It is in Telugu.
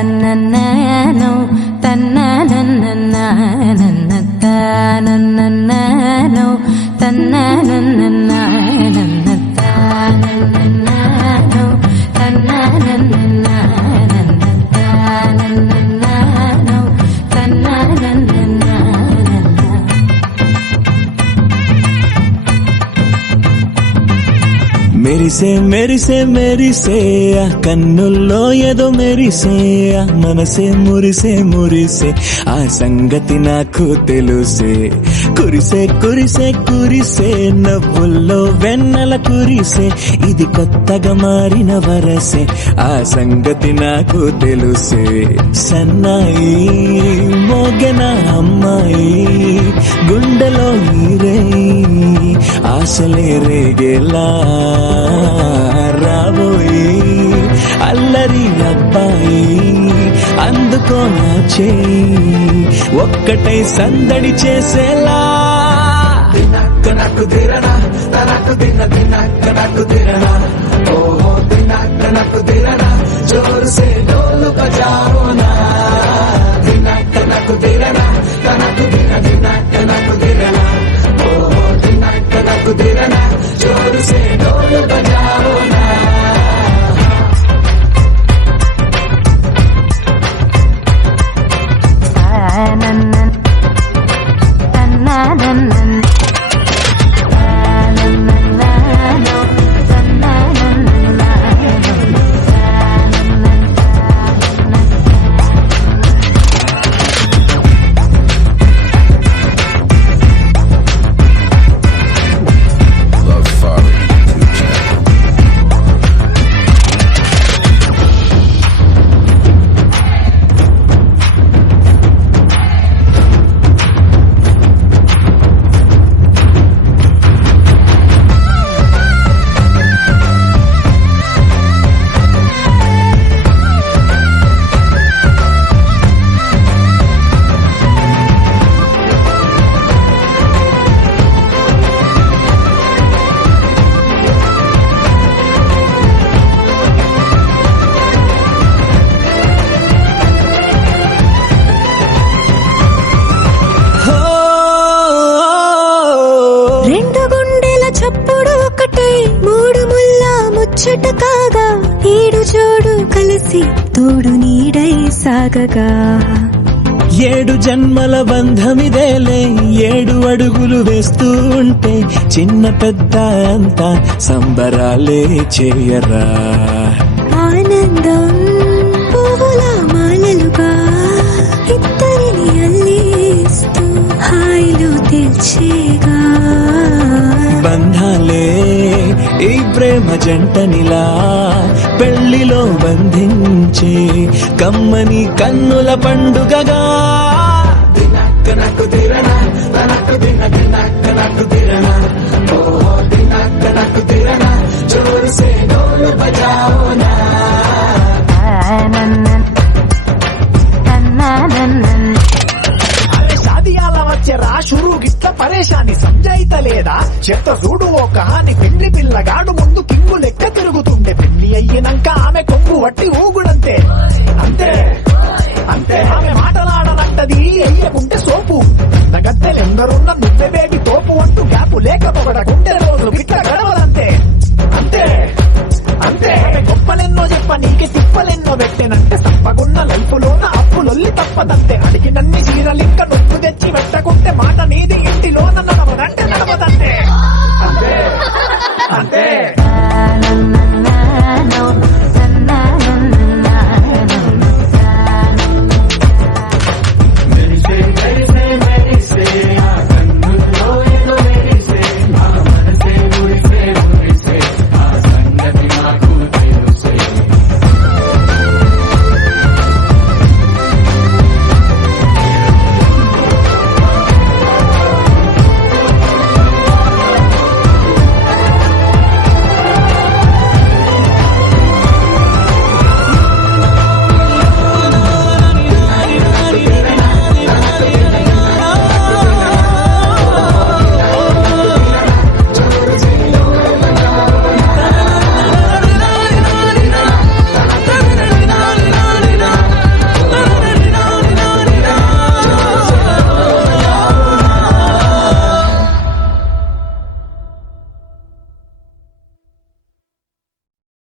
తనననననో తననననననో తనననననో తననననననో తనననననో తననననననో మెరిసే మెరిసే మెరిసే ఆ కన్నుల్లో ఏదో మెరిసే ఆ మనసే మురిసే మురిసే ఆ సంగతి నాకు తెలుసే కురిసే కురిసే కురిసే నవ్వుల్లో వెన్నెల కురిసే ఇది కొత్తగా మారిన వరసే ఆ సంగతి నాకు తెలుసే సన్నాయి మోగెన అమ్మాయి గుండెలో ఈరే ఆశలే రేగేలా రాబోయి అల్లరి అబ్బాయి అందుకో నా చేయి ఒక్కటై సందడి చేసేలా దినక్క నాకు దిరనా తనకు దిన దినక్క నాకు దిరనా ఓహో దినక్క నాకు దిరనా జోరు సే డోలు బజావో నా దినక్క నాకు దిరనా తనకు దిన దినక్క నాకు దిరనా ఓహో దినక్క నాకు దిరనా జోరు సే డోలు బజావో నా ముచ్చట కాగా ఏడు జోడు కలిసి తోడు నీడై సాగగా ఏడు జన్మల బంధమిదేలే ఏడు అడుగులు వేస్తూ ఉంటే చిన్న పెద్ద అంతా సంబరాలే చేయరా ఆనందం పువ్వుల మాలలుగా ఇద్దరిని అల్లేస్తూ హాయిలో తెల్చేగా బంధాలే ఈ ప్రేమ జంటనిలా పెళ్లిలో బంధించే కమ్మని కన్నుల పండుగగా దినక్క నాకు దిరనా తనకు దిన దినక్క నాకు దిరనా ఓహో దినక్క నాకు దిరనా జోరు సే డోలు బజావో నా వచ్చేరా షురూ గిట్ల పరేషాని సంజాయితలేదా చెత్త చూడు ఓ కహాని పెళ్లి పిల్లగాడు ముందు కింగు లెక్క తిరుగుతుండే పెళ్లి అయ్యినాక ఆమె కొంగు వట్టి ఊగుడంతే అంతే అంతే ఆమె మాటలాడనంటది అయ్యకుంటే సోపు గద్దెలెందరున్న నువ్వే బేబీ తోపు అంటూ గ్యాపు లేకపోవడకుంటే రోజు గిట్ల గడవలంతే అంతే అంతే గొప్పలెన్నో చెప్ప నీకే తిప్పలెన్నో పెట్టెనంటే తప్పకున్న లైఫ్లోన అప్పులొల్లి తప్పదంతే అడిగినన్ని చీరలింక నొప్పు తెచ్చి పెట్టకుంటే మాట నీది ఇంటిలోన